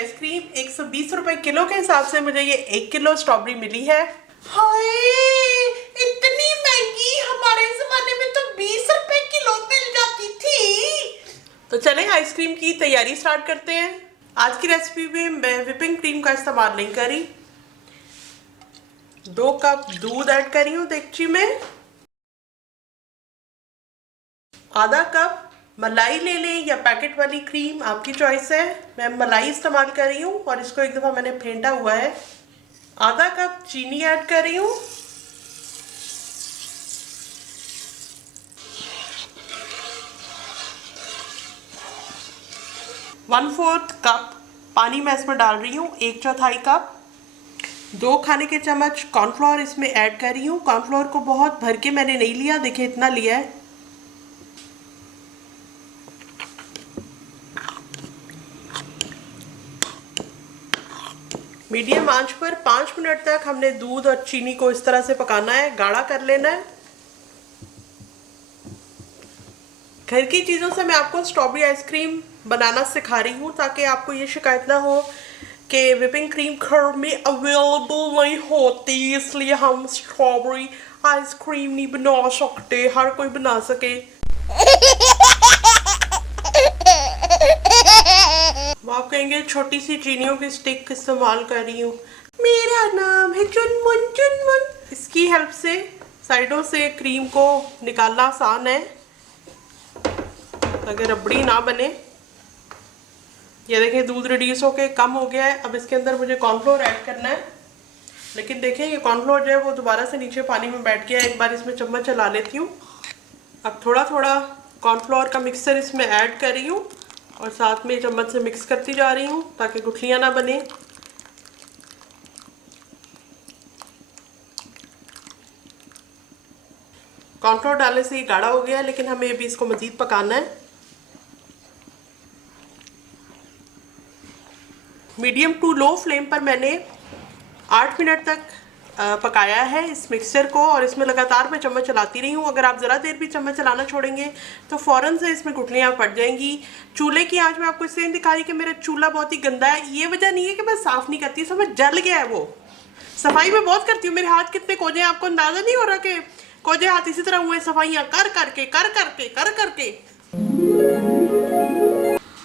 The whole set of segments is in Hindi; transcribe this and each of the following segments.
आइसक्रीम 120 रुपए किलो के हिसाब से मुझे ये 1 किलो स्ट्रॉबेरी मिली है। हाय, इतनी महंगी! हमारे जमाने में तो 20 रुपए किलो मिल जाती थी। तो चलें आइसक्रीम की तैयारी स्टार्ट करते हैं। आज की रेसिपी में मैं व्हिपिंग क्रीम का इस्तेमाल नहीं करी। 2 कप दूध ऐड कर रही हूँ देगची में। आधा कप मलाई ले लें या पैकेट वाली क्रीम, आपकी चॉइस है। मैं मलाई इस्तेमाल कर रही हूँ और इसको एक दफ़ा मैंने फेंटा हुआ है। आधा कप चीनी ऐड कर रही हूँ। वन फोर्थ कप पानी मैं इसमें डाल रही हूँ, 1/4 कप। 2 खाने के चम्मच कॉर्नफ्लोर इसमें ऐड कर रही हूँ। कॉर्नफ्लोर को बहुत भर के मैंने नहीं लिया, देखिए इतना लिया है। मीडियम आंच पर 5 मिनट तक हमने दूध और चीनी को इस तरह से पकाना है, गाढ़ा कर लेना है। घर की चीज़ों से मैं आपको स्ट्रॉबेरी आइसक्रीम बनाना सिखा रही हूँ ताकि आपको ये शिकायत ना हो कि व्हिपिंग क्रीम घर में अवेलेबल नहीं होती, इसलिए हम स्ट्रॉबेरी आइसक्रीम नहीं बना सकते, हर कोई बना सके। वो आप कहेंगे छोटी सी चीनियों की स्टिक इस्तेमाल कर रही हूँ। मेरा नाम है चुनमुन चुनमुन। इसकी हेल्प से साइडों से क्रीम को निकालना आसान है ताकि रबड़ी ना बने। ये देखें दूध रिड्यूस होके कम हो गया है। अब इसके अंदर मुझे कॉर्नफ्लोर ऐड करना है, लेकिन देखें ये कॉर्नफ्लोर जो है वो दोबारा से नीचे पानी में बैठ गया है। एक बार इसमें चम्मच चला लेती हूँ। अब थोड़ा थोड़ा कॉर्नफ्लोर का मिक्सचर इसमें ऐड कर रही हूँ और साथ में चम्मच से मिक्स करती जा रही हूँ ताकि गुठलियाँ ना बने। कॉर्नफ्लोर डालने से ये गाढ़ा हो गया है, लेकिन हमें अभी इसको मज़ीद पकाना है। मीडियम टू लो फ्लेम पर मैंने 8 मिनट तक पकाया है इस मिक्सचर को और इसमें लगातार मैं चम्मच चलाती रही हूँ। अगर आप ज़रा देर भी चम्मच चलाना छोड़ेंगे तो फ़ौरन से इसमें गुठलियाँ पड़ जाएंगी। चूल्हे की आंच मैं आपको इसलिए दिखा रही कि मेरा चूल्हा बहुत ही गंदा है। ये वजह नहीं है कि मैं साफ़ नहीं करती, समझ जल गया है। वो सफाई मैं बहुत करती हूँ। मेरे हाथ कितने कोजे हैं, आपको अंदाज़ा नहीं हो रहा कि कोजे हाथ इसी तरह हुए सफाइयाँ कर करके कर करके कर करके।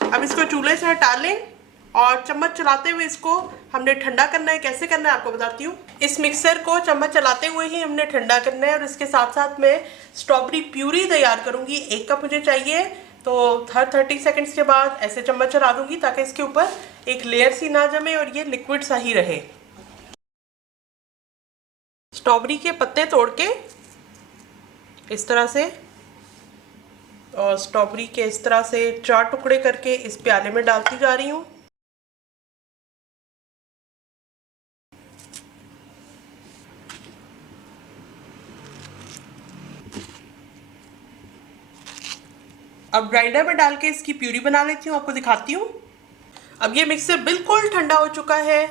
अब इसको चूल्हे से हटा लें और चम्मच चलाते हुए इसको हमने ठंडा करना है। कैसे करना है आपको बताती हूँ। इस मिक्सर को चम्मच चलाते हुए ही हमने ठंडा करना है और इसके साथ साथ मैं स्ट्रॉबेरी प्यूरी तैयार करूँगी। 1 कप मुझे चाहिए, तो हर 30 सेकंड्स के बाद ऐसे चम्मच चला दूँगी ताकि इसके ऊपर एक लेयर सी ना जमे और ये लिक्विड सा ही रहे। स्ट्रॉबेरी के पत्ते तोड़ के इस तरह से और स्ट्रॉबेरी के इस तरह से 4 टुकड़े करके इस प्याले में डालती जा रही हूँ। अब ग्राइंडर में डाल के इसकी प्यूरी बना लेती हूँ, आपको दिखाती हूँ। अब ये मिक्सर बिल्कुल ठंडा हो चुका है,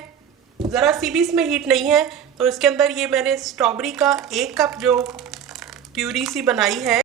ज़रा सी भी इसमें हीट नहीं है। तो इसके अंदर ये मैंने स्ट्रॉबेरी का 1 कप जो प्यूरी सी बनाई है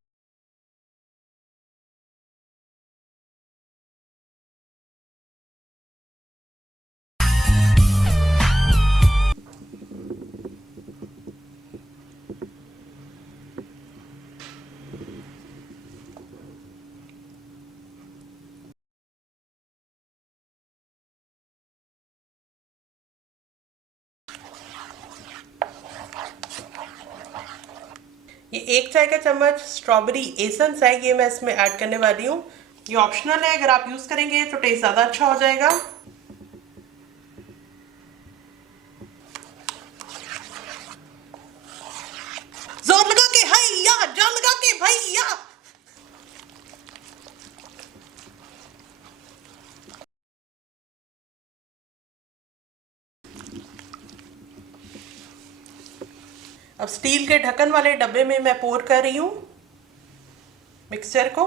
ये 1 चाय का चम्मच स्ट्रॉबेरी एसेंस है, ये मैं इसमें ऐड करने वाली हूँ। ये ऑप्शनल है, अगर आप यूज़ करेंगे तो टेस्ट ज़्यादा अच्छा हो जाएगा। जोर लगा के हैया, जान लगा के भैया। अब स्टील के ढक्कन वाले डब्बे में मैं पोर कर रही हूँ मिक्सचर को।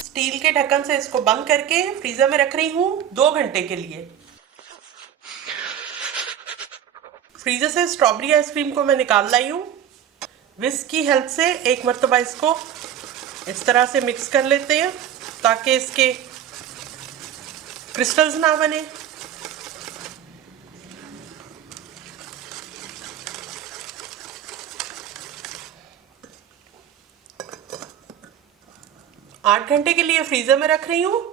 स्टील के ढक्कन से इसको बंद करके फ्रीजर में रख रही हूँ 2 घंटे के लिए। फ्रीजर से स्ट्रॉबेरी आइसक्रीम को मैं निकाल लाई हूँ। विस्क की हेल्प से एक मरतबा इसको इस तरह से मिक्स कर लेते हैं ताकि इसके क्रिस्टल्स ना बने। आठ घंटे के लिए फ्रीजर में रख रही हूँ।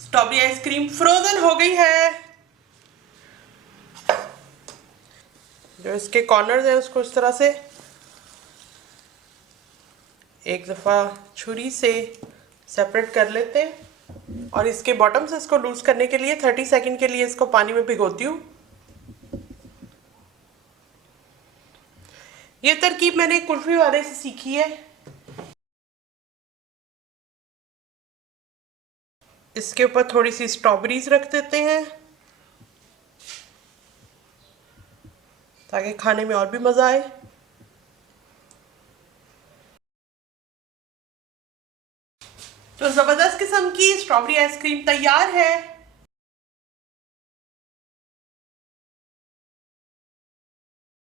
स्ट्रॉबेरी आइसक्रीम फ्रोजन हो गई है। जो इसके कॉर्नर्स हैं उसको इस तरह से एक दफ़ा छुरी से सेपरेट कर लेते हैं और इसके बॉटम से इसको लूज करने के लिए 30 सेकंड के लिए इसको पानी में भिगोती हूँ। ये तरकीब मैंने कुल्फी वाले से सीखी है। इसके ऊपर थोड़ी सी स्ट्रॉबेरीज रख देते हैं ताकि खाने में और भी मज़ा आए। तो ज़बरदस्त किस्म की स्ट्रॉबेरी आइसक्रीम तैयार है।